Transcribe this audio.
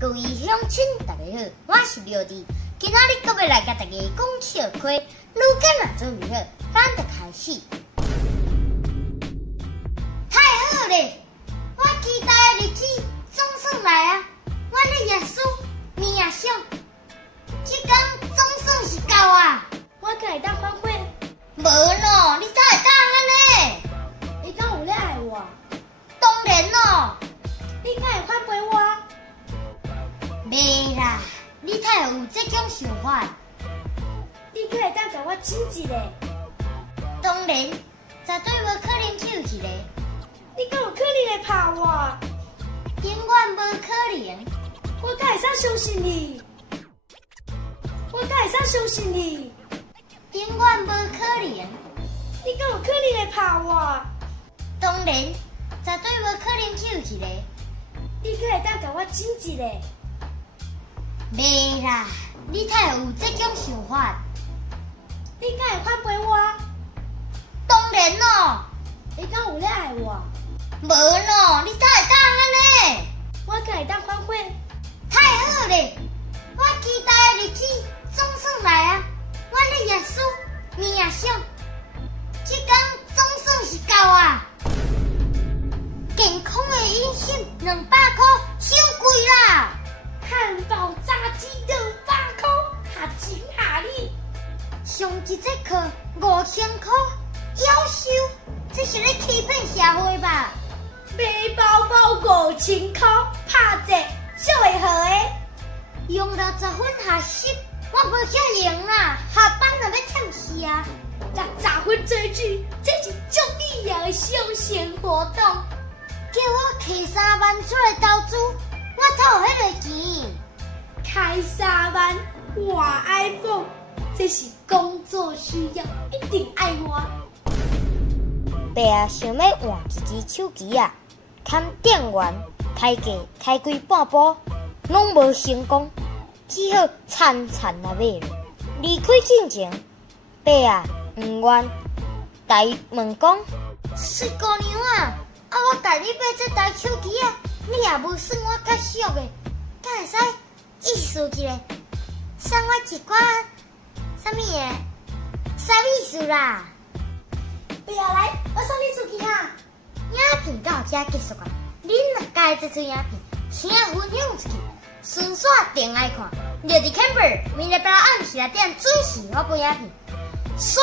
各位乡亲，大家好，我是廖弟。今仔日搁要来甲大家讲笑话。如果若准备好，咱就开始。太好咧！我期待的日子总算来啊！我的耶稣命上，这天总算是到啊！我敢会当反悔？无咯，你才会当安尼？你敢有咧爱我？当然咯。你敢会反背我？袂啦，你太有这种想法。你敢会当甲我亲一个？当然，绝对无可能抢一个。你敢有可能会拍我？永远无可能。我敢会使相信你？我敢会使相信你？永远无可能。你敢有可能会拍我？当然，绝对无可能抢一个。你敢会当甲我亲一个？袂啦，你太有这种想法。你敢会反背我？当然咯。你敢有咧爱我？无咯，你才会当安尼？我敢会当反悔？太好咧！我期待的日子总算来啊！我的耶稣命上，这天总算是到啊！健康的饮食200块，伤贵啦！汉堡炸鸡200块，合情合理。上一节课5000块，夭寿，这是咧欺骗社会吧？买包包5000块，拍者少会好诶。用60分学习，我无遐用啦，下班就要忝死啊！60分追剧，这是足厉害的休闲活动。叫我摕3万出来投资，我哪有迄个钱？开3万换 iPhone， 这是工作需要，一定爱换。爸啊，想要换一支手机啊，牵店员开价开开半步，拢无成功，只好惨惨啊买了。离开进前，爸啊不愿大问讲：水姑娘啊，我甲你买这台手机啊，你也无算我较俗的，敢会使意思一下，送我一寡啥物的？啥意思啦？爸啊，来，我送你出去哈。影片到这结束啊！恁若介这出影片，请分享出去，顺续订爱看。廖迪 Camper，明日8暗时6点准时我播影片，刷。